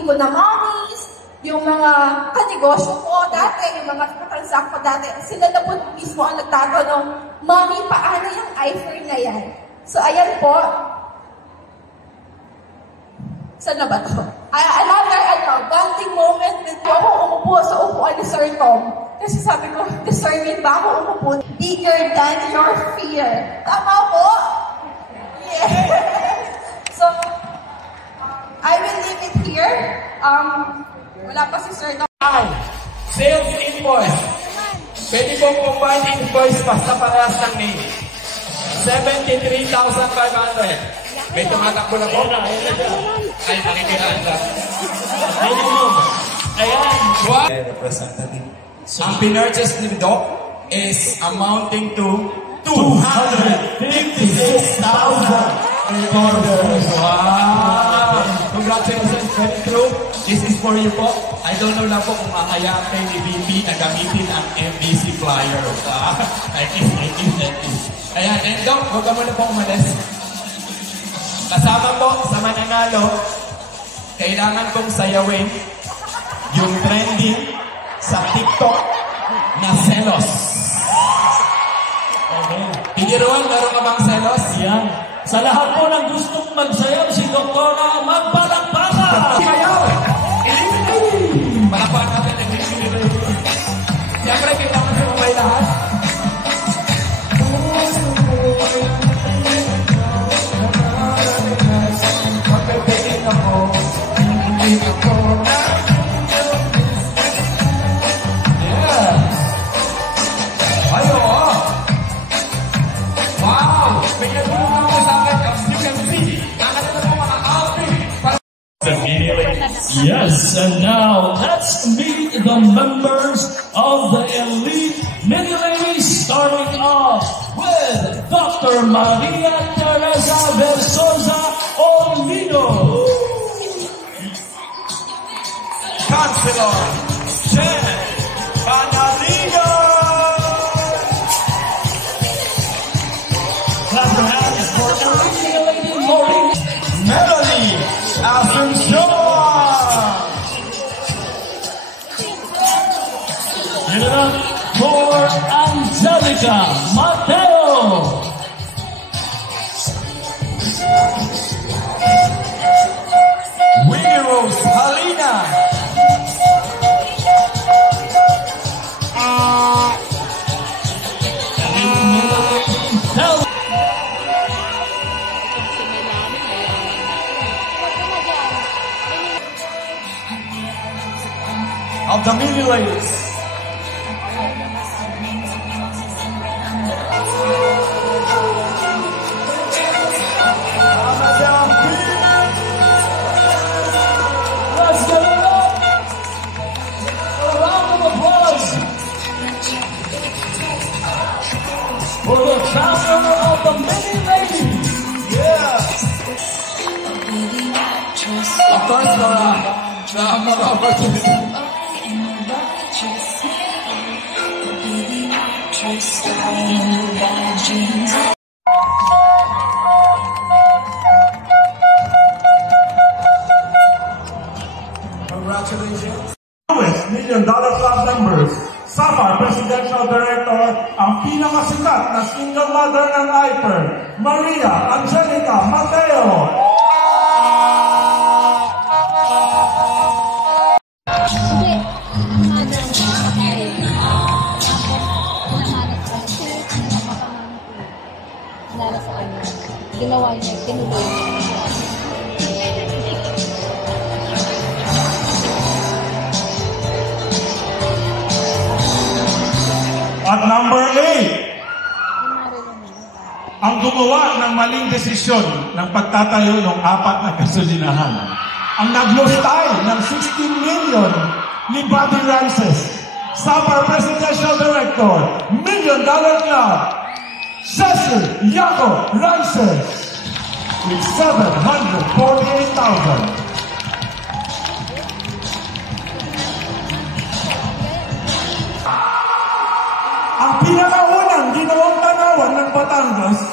pamangkin ko na mommies, yung mga kanegosyo ko dati, yung mga katransak ko dati, sila na po mismo ang nagtatanong, Mommy, paano yung iPhone na yan? So, ayan po. Saan na ba to? Another bonding moment din po ako umupo sa upuan ni Sir Tom. Kasi sabi ko, discernment ba ako umupo? Bigger than your fear. Tama po? Yeah. So, I will leave it here. Wala pa si Sir Tom. Sales invoice. Pwede pong combine invoice basta parehas ng name. 73,500. May tumatakbo na po. Ay, nakikilaan lang. Ayan. What? Representative. Ang pinurchase ni Doc is amounting to 256,000 orders. Wow! Congratulations, very true. This is for you po. I don't know lang po kung makayapin ni VP na gamitin ang MBC flyer. Thank you. Ayan, and Doc, huwag ka muna po umalis. Kasama po sa mananalo, kailangan kong sayawin yung trending sa TikTok na selos. Okay. Piniruan, meron ka bang selos? Yan. Sa lahat po ng gustong magsayaw, si Doktora magpalakpakan! Sayaw! Palakpakan natin. Siyempre, kailangan sa mamay lahat. Magpipigil ako. Hindi ako. Yes, and now let's meet the members of the elite mini ladies, starting off with Dr. Maria Teresa Versosa Olido, Councilor Jen Panaliga, clap your hands for elite mini lady Maureen Melanie Asuncion. Give it up for Angelica Mateo. Winnie Rose Halina. Of the mini ladies. Let's give it up. A round of applause for the founder of the mini ladies. Yeah. Of course, Laura. Congratulations. $1 million club members, Sapphire Presidential Director, ang pinakasikat na single mother ng Hyper, Maria Angelica Mateo. Ginawa niya, tinuloy niya. At number 8, ang gumawa ng maling desisyon ng pagtatayo ng 4 na gasolinahan. Ang nag-tayo ng 16 million ni Buddy Rances, Sapphire Presidential Director, $1 Million Club, Cecil Yaco Rances, with 748,000. Ang pinakaunang ginawang tanawan ng Batangas,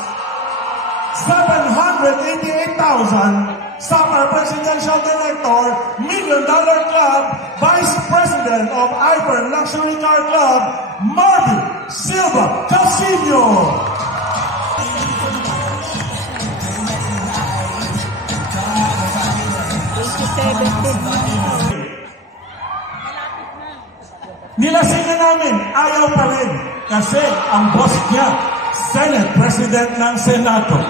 788,000 Sapar Presidential Director, $1 Million Club, Vice President of Ivor Luxury Car Club, Marvin Silva Casino. Nilasing na namin, ayaw pa rin. Kasi ang boss niya, Senate President ng Senado.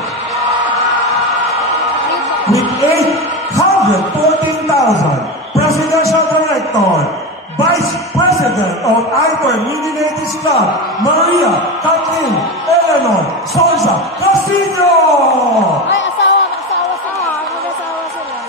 With 814,000, Presidential Director, Vice President of Ivor Mini Ladies Club, Maria Kathleen Eleanor Souza Casino. Ay, asawa. Mag-asawa sila.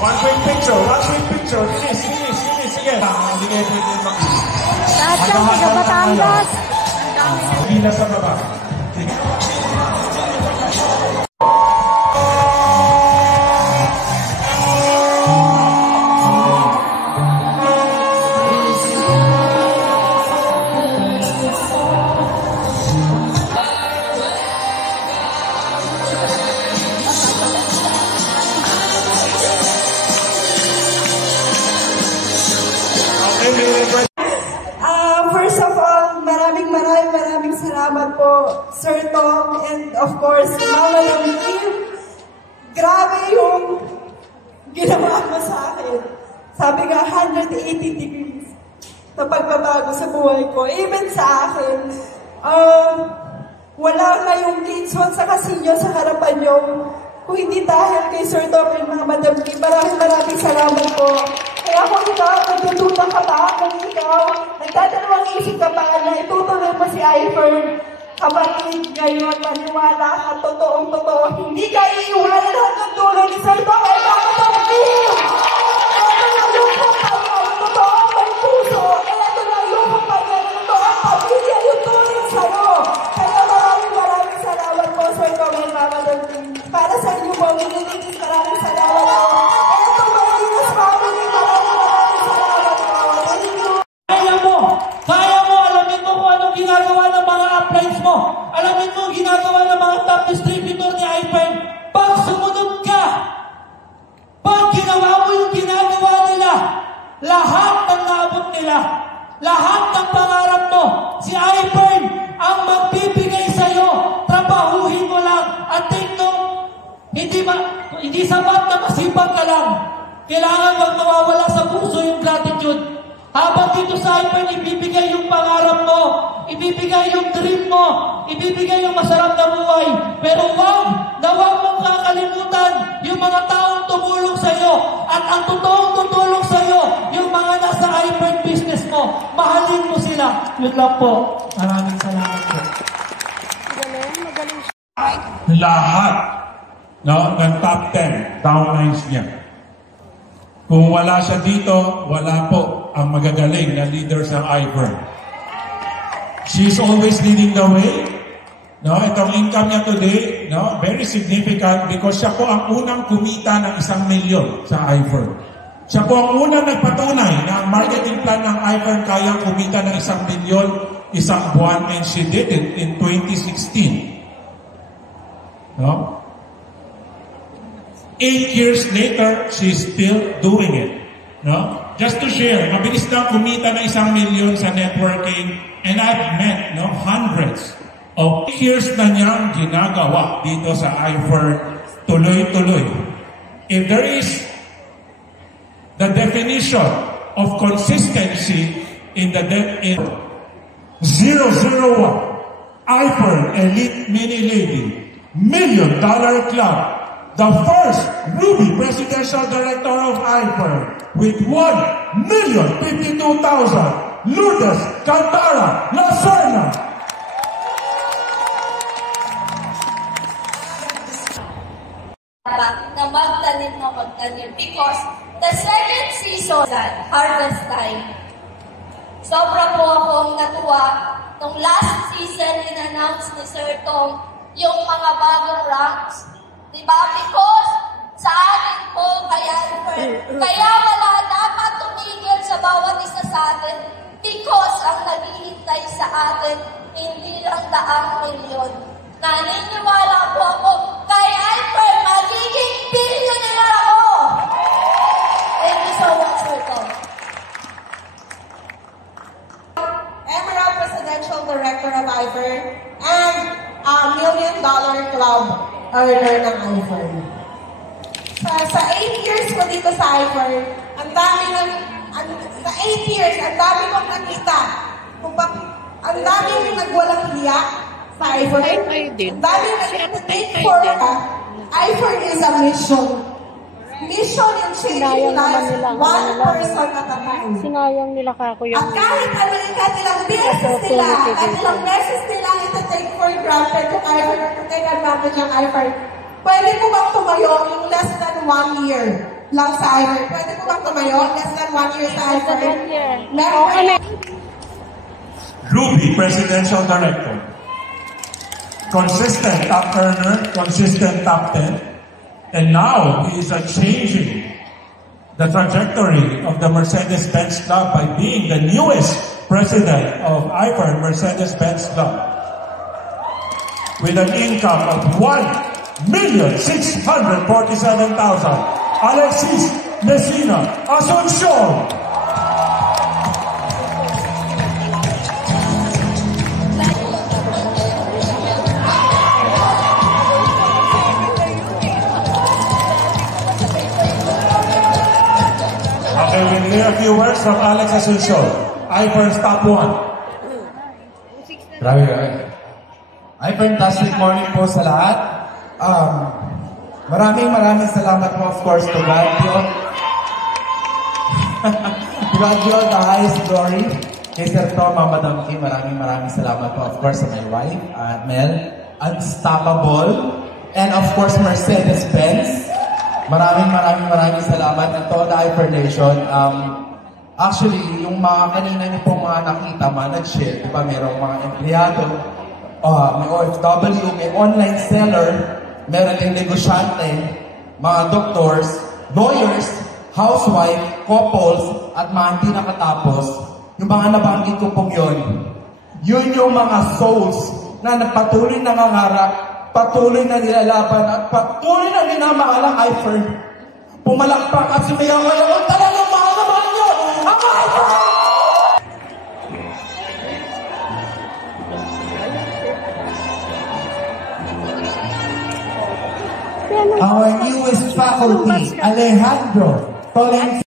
One quick picture. Finish. Sige. Hindi kayo pwede mag-ibig. Lahat yan, taga Batangas. Hila sa baba. Sige. First of all, maraming salamat po, Sir Tom, and of course, Mama Louie. Grabe yung ginawa mo sa akin. Sabi nga, 180 degrees na pagbabago sa buhay ko. Even sa akin, wala kayong Kingston sa kasinyo sa harapan nyo. Kung hindi dahil kay Sir Tom and mga Madam Lee, maraming salamat po. Kaya kung ikaw, nagdududa ka ba? Kung ikaw, nagdadalawang isip ka ba na itutuloy mo si Ivor, kapatid ngayon, maniwala ka, totoong-totoo, hindi ka iiwanan hanggang dulo ni Sir Tom ay Mama Lee! Ito na yung kumpanya ng totoong may puso. Ito na yung kumpanya ng totoong pamilya yung tuloy sa'yo. Kaya maraming salamat po, Sir Tom and Mama Lee. Para sa inyo po, maraming salamat po. Ito ba yung family? Maraming salamat po. Kaya mo, alamin mo kung anong ginagawa ng mga uplines mo. Alamin mo ginagawa ng mga top distributor ni iPhone. Pag sumunod ka, pag ginawa mo yung ginagawa nila, lahat ng naabot nila, lahat ng pangarap mo, si iPhone ang magbibigay sa'yo. Trabahuhin mo lang at take note, hindi sapat na masipag ka lang. Kailangan wag mawawala sa puso yung gratitude. Habang dito sa iPhone, ibibigay yung pangarap mo, ibibigay yung dream mo, ibibigay yung masarap na buhay. Pero wag mong kakalimutan yung mga taong tumulong sa iyo. At ang totoong tutulong sa iyo, yung mga nasa iPhone business mo. Mahalin mo sila. Yun lang po. Maraming salamat po. Magaling siya. Lahat ng top 10 downlines niya. Kung wala siya dito, wala po ang magagaling na leader sa Ivor. She's always leading the way. Itong income niya today, very significant because siya po ang unang kumita ng 1 million sa Ivor. Siya po ang unang nagpatunay na ang marketing plan ng Ivor kayang kumita ng 1 million isang buwan, and she did it in 2016. 8 years later, she's still doing it. Just to share, mabilis lang kumita ng 1 million sa networking, and I've met hundreds of years na niyang ginagawa dito sa Ivor, tuloy-tuloy. If there is the definition of consistency in the 001 Ivor Elite Mini Lady $1 Million Club, the first Ruby Presidential Director of IFER with 1,052,000, Lourdes Cantara Lacerna. Na magtanim because the second season harvest time. Sobra po akong natuwa nung last season in-announce ni Sir Tom yung mga bagong ranks. Diba? Because sa atin po, kaya wala dapat tumigil sa bawat isa sa atin because ang naghihintay sa atin hindi lang 100 milyon. Naniniwala po ako kay Alfred, magiging billionaire ako! Thank you so much, Sir Tom. Emerald Presidential Director of IFER and $1 million club earner ng IFER. Sa 8 years ko dito sa IFER, sa 8 years, ang dami kong nakita. Ang dami yung nagwalang hiya sa IFER. Ang dami nag-take for IFER is a mission. Mission in changing lives, one person at a time. Sinayang nila kako yung... At kahit ano yung kanilang beses nila ita-take for granted kung IFER, to take advantage ng IFER, pwede po bang tumayo yung less than 1 year lang sa IFER? Pwede po bang tumayo less than 1 year sa IFER? Ruby Presidential Director. Consistent top earner, consistent top 10. And now he is changing the trajectory of the Mercedes-Benz Club by being the newest president of IFER Mercedes-Benz Club with an income of 1,647,000. Alexis Messina Asuncion. Okay, we'll hear a few words from Alex Asuncion, IFER's top 1. Grabe. Ay, fantastic morning po sa lahat. Maraming salamat po, of course, to God. To God yun, the highest glory. Kay Sir Tom, Madam Kim, maraming salamat po, of course, sa my wife, Mel. Unstoppable. And of course, Mercedes-Benz. Maraming salamat at to the IFER Nation. Actually, yung mga kanina niyo pong mga nakita, nag-share, di ba, mayroong mga empleyado, may OFW, may online seller, meron din negosyante, mga doctors, lawyers, housewife, couples, at mga hindi nakatapos. Yung mga nabanggit ko pong yun yung mga souls na nagpatuloy nangangarap, patuloy na nilalaban at patuloy na minamahal ang IFER. Pumalakpak at sumayaw kayo kung talagang mahal naman nyo ang IFER! Our newest faculty, Alejandro Tolentino.